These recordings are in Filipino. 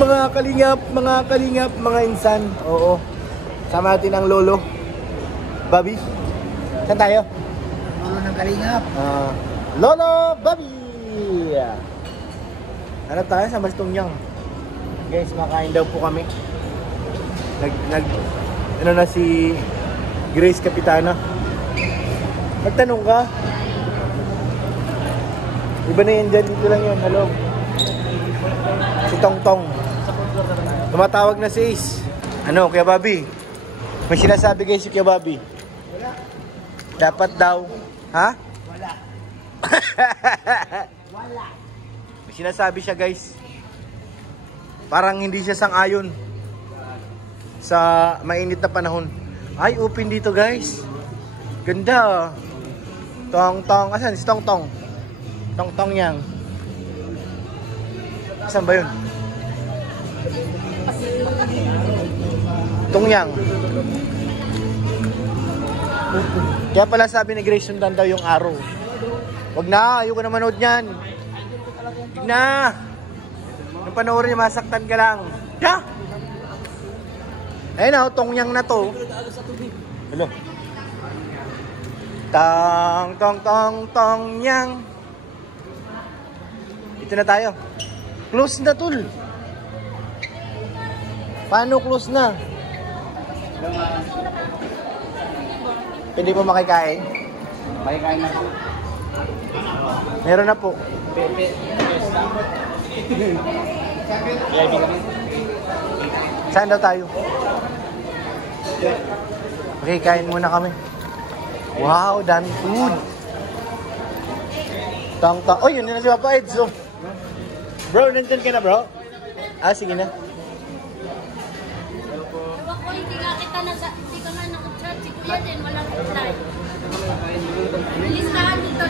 mga kalingap, mga insan. Oo. Sama natin ang lolo. Bobby. Saan tayo? Lolo ng kalingap. Lolo Bobby. Hanap tayo sa Mastungyang. Guys, makain daw po kami. Ano na si Grace Kapitana. Magtanong ka. Iba na yan dyan, dito lang yun. Hello. Si Tongtong. Tumatawag na si Ace. Ano, Kuya Bobby? May sinasabi kayo si Kuya Bobby? Wala. Dapat daw. Ha? Wala. Wala. May sinasabi siya, guys. Parang hindi siya sang-ayon sa mainit na panahon. Ay, open dito, guys. Ganda. Tong-tong. Asan si Tong-tong? Tong-tong yang. Asan ba yun? Tongyang. Kaya pala sabi ni Grace, sundan daw yung araw. Wag na, ayoko na manood niyan. Wag na. Nung panoorin niya, masaktan ka lang. Ya! Ayun na, Tongyang na to. Hello. Tong, tong, tong, Tongyang. Ito na tayo. Close na, tol. Paano close na? Pwede po makikain? Makikain na po. Meron na po. Saan daw tayo? Okay, kain muna kami. Wow, daming food. Tang-tang. Oh, yun na si Papa Eds. So. Bro, nandyan ka na, bro? Ah, sige na. Ewan ko, hindi ka nga nag-chat si Kuya din, walang reply. Listahan dito,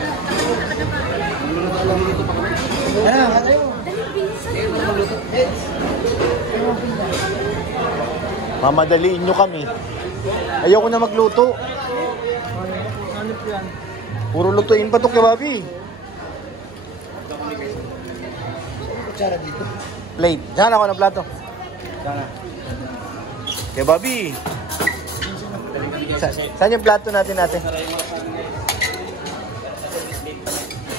Ano? dali, bilisan mo. Mamadaliin nyo kami. Ayoko na magluto. Puro lutuin pa to kay Bobby. Kutsara dito. Plate. Diyan ako ng plato. Kay Bobby. Saan yung plato natin?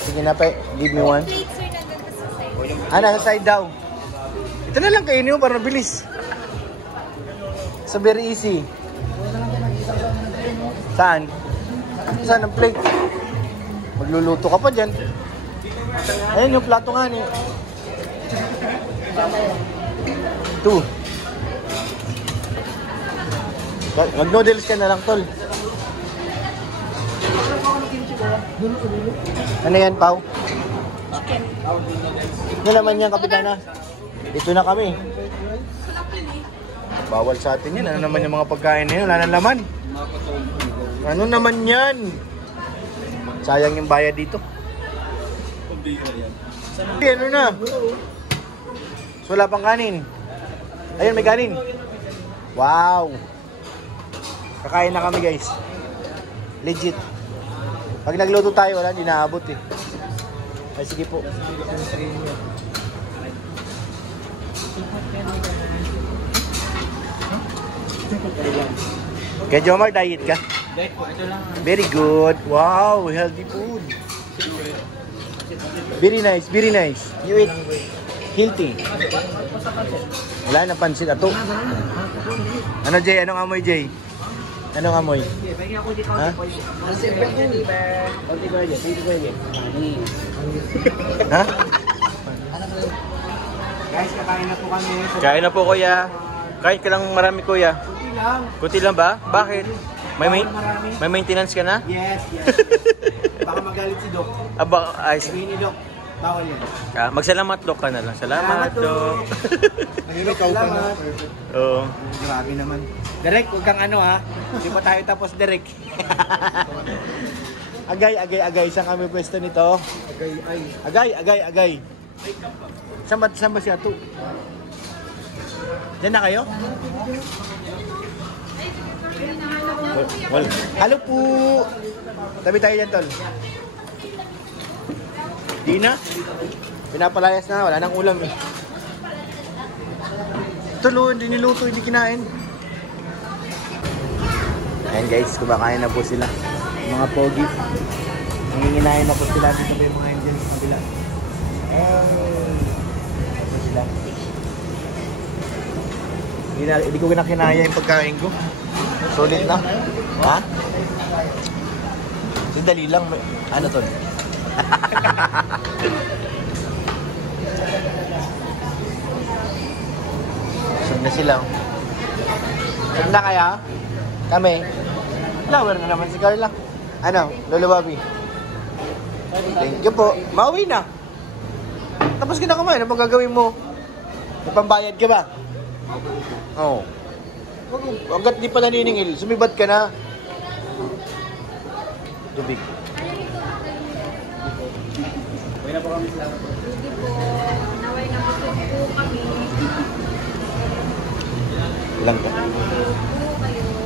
Sige na pa. Give me one. Plate, sir, nandun pa sa side. Ah, nasa side daw. Ito na lang kainin mo para mabilis. So very easy. Saan? Saan ang plate? Magluluto ka pa dyan. Ayun yung plato nga niya. 2. Mag-noodles ka na lang, tol. Ano yan, Pao? Chicken. Ano naman yan, Kapitana? Ito na kami. Bawal sa atin yan. Ano naman yung mga pagkain na yun? Wala na laman. Ano naman yan? Sayang yung bayad dito. Ano na? So, wala pang kanin. Ayun, may kanin. Wow. Kakain na kami, guys. Legit. Pag nagluto tayo, wala, hindi naabot eh. Ay, sige po. Kaya Jomar, diet ka? Diet po, ito lang. Very good. Wow, healthy food. Very nice, very nice. You eat healthy. Wala na pansit ato. Ano, Jay? Anong amoy, Jay? Anong amoy? Ha? Ha? Guys, kakain na po kami. Kain na po, kuya. Kain ka lang marami, kuya. Kunti lang. Kunti lang ba? Bakit? May maintenance ka na? Yes. Baka magalit si Doc. Aba, ay, Sabihin ni Doc, bawal yan. magsalamat, Dok, ka na lang. Salamat, Dok. Salamat. Oo. Grabe naman. Direk, huwag kang ano ha. Hindi pa tayo tapos, Direk. Agay. Saan kami pwesto nito? Agay. Saan ba siya to? Diyan na kayo? Well, halo po. Tabi tayo dyan, tol. Di na? Pinapalayas na, wala nang ulam eh. Tulo, hindi niluto, hindi kinain. Ayan guys, kumakain na po sila. Mga pogi. Nanginginain na po sila. Dito ba yung mga Indian sa kabila? Ito sila. Hindi ko na kinaya yung pagkain ko. Solid na. Ha? Dali lang. Ano to? Sub na sila. Sub na kaya? Kami? Flower na naman si Carla. Ano? Lolo Bobby? Thank you po. Mauwi na. Tapos ka na kumain. Ano pang gagawin mo? May pambayad ka ba? Oo. Hanggat di pa naniningil, sumibat ka na. Tubig. Uwi na po kami sa Hindi po. Naway na po kami. Ilang ka?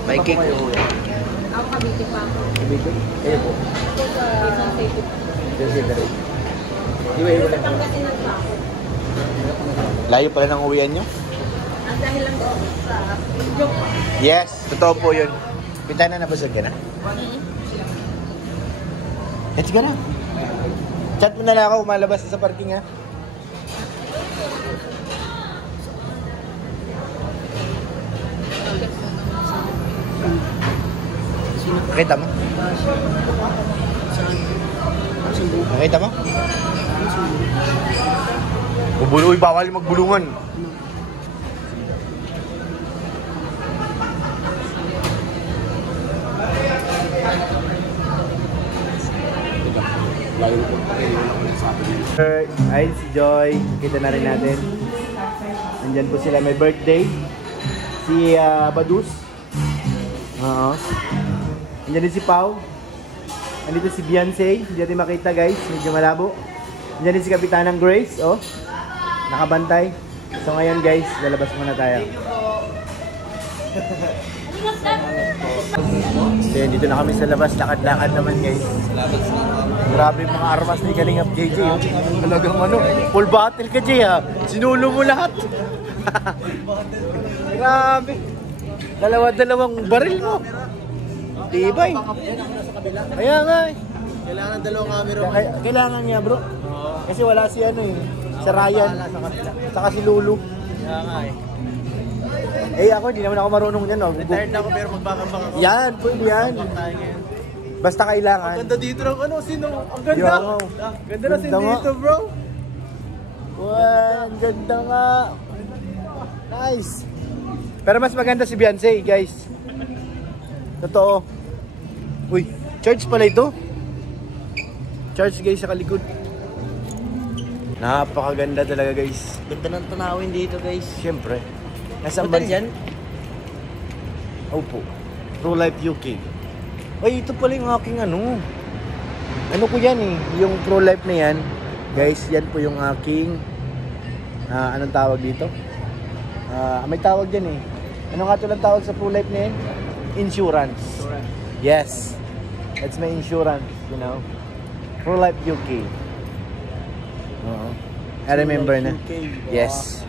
May cake. Ako kabiti pa ako. Kabiti? Kayo po? Ako sa isang table. Di ba iba lang? Pangasinan pa ako. Layo pala ng uwian nyo? Ang dahil lang doon sa joke. Yes, totoo po yun. Pita na nabasag ka na? Let's go na. Chat mo na lang ako, malabas sa parking ha. Nakita mo? Nakita mo? Uy, bawal magbulungan. Ayun si Joy, kita na rin natin. Nandyan po sila, may birthday. Si Badus. Oo. Nandyan din si Pau. Nandito si Beyonce, hindi natin makita guys, medyo malabo. Nandyan din si Kapitanang Grace, oh. Nakabantay. So ngayon guys, lalabas muna tayo. So yun, dito na kami sa labas, lakad-lakad naman guys. Grabe yung mga armas ni Kalingap JJ. Oh. Talagang ano, full battle ka Jay ha. Sinulo mo lahat. Grabe. Dalawa-dalawang baril mo. Tibay. Kaya nga eh. Kailangan dalawang camera. Kailangan niya bro. Kasi wala si ano eh. Si Ryan. Saka si Lulu. Kaya nga eh. Eh ako, hindi naman ako marunong yan. No? Retired na ako pero magbakambak ako. Yan, pwede yan. Basta kailangan. Ang ganda dito ng ano, sino? Ang ganda. Yo. Ganda na sin Ganda nga. dito bro. Wow, ang ganda nga. Nice. Pero mas maganda si Beyonce, guys. Totoo. Uy, charge pala ito. Charge guys sa kalikod. Napakaganda talaga guys. Ganda ng tanawin dito guys. Siyempre. Nasaan Hotel yan? Opo. Pro Life UK. Ay, ito pala yung aking ano. Ano ko yan eh. Yung Pro Life na yan. Guys, yan po yung aking anong tawag dito? May tawag yan eh. Ano nga ito lang tawag sa Pro Life na yan? Insurance. Yes. That's my insurance, you know. Pro Life UK. I remember na. UK. Yes.